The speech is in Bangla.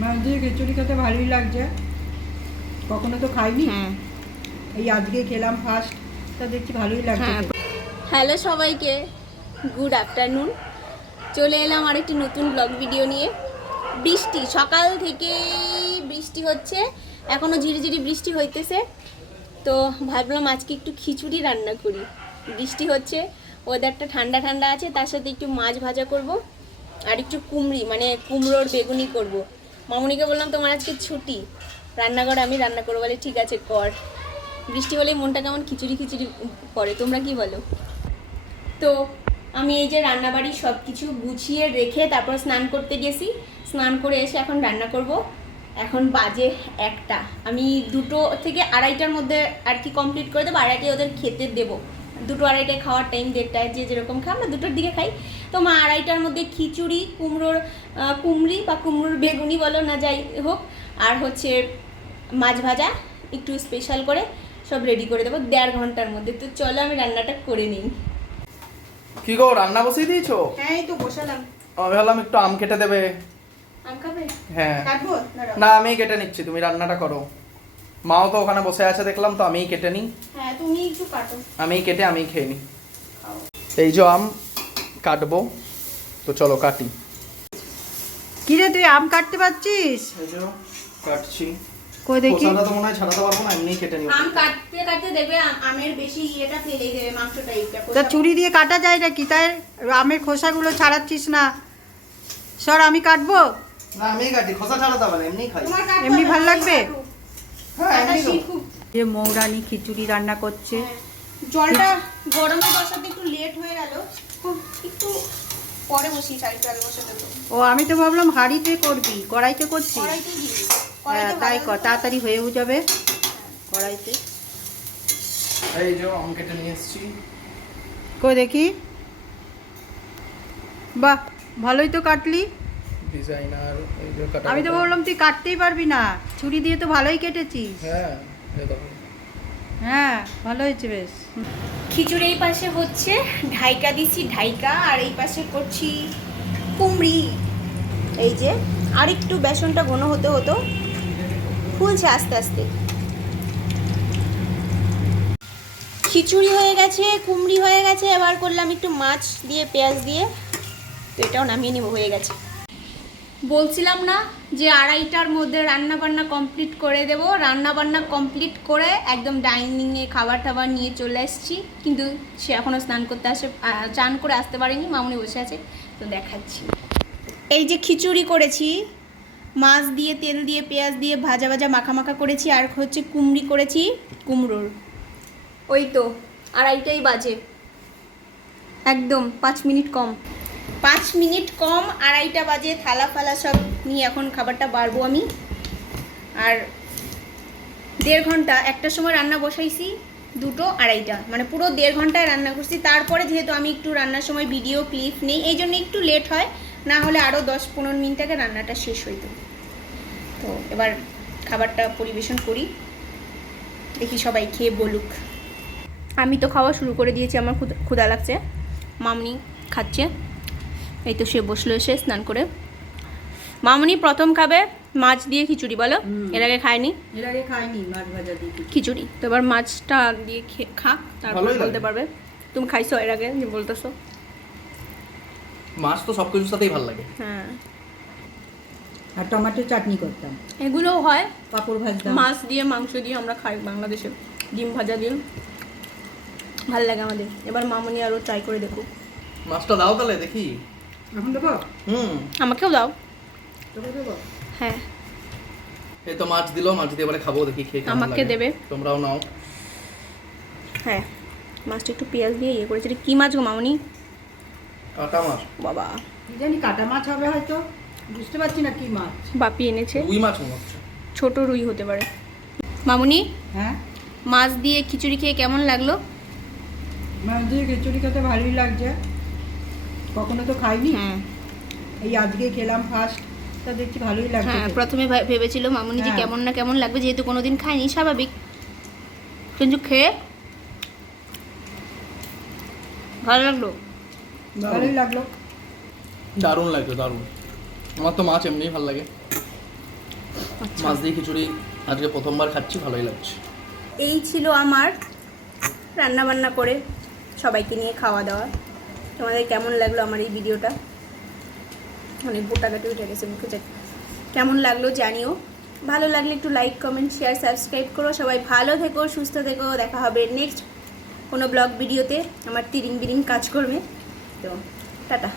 মাছ দিয়ে খিচুড়ি খেতে ভালোই লাগছে, কখনো তো খাইনি। এই আজকে খেলাম ফার্স্ট, তা দেখছি ভালোই লাগছে। হ্যালো সবাইকে, গুড আফটারনুন। চলে এলাম আরেকটি নতুন ব্লগ ভিডিও নিয়ে। বৃষ্টি সকাল থেকেই বৃষ্টি হচ্ছে, এখনও ঝিরিঝিরি বৃষ্টি হইতেছে। তো ভাবলাম আজকে একটু খিচুড়ি রান্না করি। বৃষ্টি হচ্ছে, ওয়েদারটা ঠান্ডা ঠান্ডা আছে, তার সাথে একটু মাছ ভাজা করব আর একটু কুমড়োর বেগুনি করব। মামুনিকে বললাম তোমার আজকে ছুটি, রান্নাঘরে আমি রান্না করবো। বলে ঠিক আছে কর। বৃষ্টি হলেই মনটা কেমন খিচুড়ি খিচুড়ি করে, তোমরা কি বলো? তো আমি এই যে রান্নাবাড়ি সব কিছু গুছিয়ে রেখে তারপর স্নান করতে গেছি। স্নান করে এসে এখন রান্না করব। এখন বাজে 1টা, আমি 2টো থেকে 2:30টার মধ্যে আর কি কমপ্লিট করে দেবো। 2:30টায় ওদের খেতে দেবো। 2টো 2:30টায় খাওয়ার টাইম, 1:30টায় যে যেরকম খাই, আমরা 2টোর দিকে খাই। তো মা 2:30টার মধ্যে খিচুড়ি, কুমড়োর বেগুনি বলো না যাই হোক, আর হচ্ছে মাছ ভাজা একটু স্পেশাল করে সব রেডি করে দেবো 1.5 ঘন্টার মধ্যে। তো চলো আমি রান্নাটা করে নিই। কি গো, রান্না বসিয়ে দিয়েছো? হ্যাঁ, এই তো বসালাম। আমি ভাবলাম একটু আম কেটে দেবে। আম খাবে? হ্যাঁ। কাটবো? না, আমিই কেটে নিচ্ছি, তুমি রান্নাটা করো। মাও তো ওখানে বসে আছে দেখলাম, তো আমিই কেটে নিই। হ্যাঁ, তুমি একটু কাটো। আমিই কেটে আমিই খেয়ে নিই। এই যে আম কাটবো, তো চলো কাটি। কিরে তুই আম কাটতে পারছিস? এই যে কাটছি। কই দেখি। খোসাটা তো মনে হয় ছাড়াতে পারবো না, এমনিই কেটে নিব। আম কাটতে কাটতে দেখবে আমের বেশি ইয়েটা ফেলেই দেবে, মাংস টাইপটা। তা ছুরি দিয়ে কাটা যায় নাকি? তাই আমের খোসাগুলো ছাড়াচ্ছিস না? সর, আমি কাটবো। না, আমিই কাটি, খোসা ছাড়াতে হবে না, এমনিই খাই। তোমার কাটতে এমনি হবে, ভাল লাগবে? হ্যাঁ, কাটা এমনি তো। শিখু। যে মৌরানি খিচুড়ি রান্না করছে। জলটা গরমে বসাতে একটু লেট হয়ে গেল, একটু পরে বসিয়ে আরেকটু আগে বসাতে তো। ও, আমি তো ভাবলাম হাঁড়িতে করবি, কড়াইতে করছিস। কড়াইতে দিই। হ্যাঁ, তাই কর, তাড়াতাড়ি হয়েও যাবে কড়াইতে। এই যে আম কেটে নিয়ে এসেছি। কই দেখি। বাহ, ভালোই তো কাটলি। ডিজাইনার এই যে কাটা। আমি তো ভাবলাম তুই কাটতেই পারবি না, ছুরি দিয়ে তো ভালোই কেটেছিস। হ্যাঁ, এই দেখো। হ্যাঁ, ভালো হয়েছে বেশ। খিচুড়ি এই পাশে হচ্ছে, ঢাইকা দিচ্ছি ঢাইকা, আর এই পাশে করছি কুমড়ি। এই যে আর একটু বেসনটা ঘন হতে হতো, ফুলছে আস্তে আস্তে। খিচুড়ি হয়ে গেছে, কুমড়ি হয়ে গেছে, এবার করলাম একটু মাছ দিয়ে পেঁয়াজ দিয়ে, তো এটাও নামিয়ে নেব, হয়ে গেছে। বলছিলাম না যে 2:30টার মধ্যে রান্না বান্না কমপ্লিট করে দেব। রান্না বান্না কমপ্লিট করে একদম ডাইনিংয়ে খাবার টাবার নিয়ে চলে এসেছি, কিন্তু সে এখনও চান করে আসতে পারেনি, মামুনি বসে আছে, তো দেখাচ্ছি। এই যে খিচুড়ি করেছি, মাছ দিয়ে তেল দিয়ে পেঁয়াজ দিয়ে ভাজা ভাজা মাখা মাখা করেছি, আর হচ্ছে কুমড়ি করেছি কুমড়োর। ওই তো 2:30টাই বাজে, একদম 5 মিনিট কম, 5 মিনিট কম 2:30টা বাজে। থালা ফালা সব নিয়ে এখন খাবারটা বাড়বো আমি। আর 1.5 ঘন্টা, 1টার সময় রান্না বসাইছি, 2টো 2:30, মানে পুরো 1.5 ঘন্টায় রান্না করছি। তারপরে যেহেতু আমি একটু রান্নার সময় ভিডিও ক্লিপ নেই, এই জন্য একটু লেট হয়, না হলে আরও 10-15 মিনিট আগে রান্নাটা শেষ হইতো। তো এবার খাবারটা পরিবেশন করি, দেখি সবাই খেয়ে বলুক। আমি তো খাওয়া শুরু করে দিয়েছি, আমার ক্ষুধা লাগছে। মামনি খাচ্ছে, এই তো সে বসলো এসে স্নান করে। মামনি প্রথম খাবে মাছ দিয়ে খিচুড়ি, বলো। এর আগে খায়নি, এর আগে খাইনি মাছ ভাজা দিয়ে খিচুড়ি। তো এবার মাছটা দিয়ে খা, তারপর বলতে পারবে। তুমি খাইছো এর আগে যে বলতেছো? মাছ তো সবকিছুর সাথেই ভালো লাগে। হ্যাঁ, আর টমেটো চাটনি করতাম, এগুলোও হয়। পাঁপড় ভাজতাম। মাছ দিয়ে মাংস দিয়ে আমরা খাই বাংলাদেশে, ডিম ভাজা দিয়ে ভালো লাগে আমাদের। এবার মামনি আরও ট্রাই করে দেখো। মাছটা দাও তাহলে দেখি। এখন দেবো? আমাকেও দাও। তোকে দেবো? হ্যাঁ, এই তো মাছ দিলো, মাছ দিয়ে এবারে খাবো, দেখি খেয়ে কেমন আমাকে লাগে। দেবে। তোমরাও নাও। হ্যাঁ, মাছটা একটু পেঁয়াজ দিয়ে ইয়ে করেছি। কী মাছ গো মামনি? কাটা মাছ। বাবা, কি জানি কাটা মাছ হবে হয়তো, বুঝতে পারছি না কি মাছ। বাপি এনেছে, রুই মাছ মনে হচ্ছে। ছোট রুই হতে পারে। মামুনি, হ্যাঁ, মাছ দিয়ে খিচুড়ি খেয়ে কেমন লাগলো? মাছ দিয়ে খিচুড়ি খেতে ভালোই লাগছে, কখনো তো খাইনি। হ্যাঁ এই আজকে খেলাম ফার্স্ট, তা দেখছি ভালোই লাগছে। হ্যাঁ, প্রথমে ভেবেছিল মামুনি যে হ্যাঁ। কেমন না কেমন লাগবে, যেহেতু কোনোদিন খাইনি, স্বাভাবিক, কিন্তু খেয়ে ভালো লাগলো। ভালোই লাগলো। দারুণ লাগছে, দারুণ। আমার তো মাছ এমনিই ভালো লাগে। আচ্ছা। মাছ দিয়ে খিচুড়ি আজকে প্রথমবার খাচ্ছি, ভালোই লাগছে। এই ছিল আমার রান্না বান্না করে সবাইকে নিয়ে খাওয়া দাওয়া। তোমাদের কেমন লাগলো আমার এই ভিডিওটা? অনেক গোটাকাটি উঠে গেছে মুখে, কেমন লাগলো জানিও। ভালো লাগলে একটু লাইক কমেন্ট শেয়ার সাবস্ক্রাইব করো। সবাই ভালো থেকো, সুস্থ থেকো। দেখা হবে নেক্সট কোনো ব্লগ ভিডিওতে। আমার তিরিং বিরিং কাজ করবে। তো টাটা।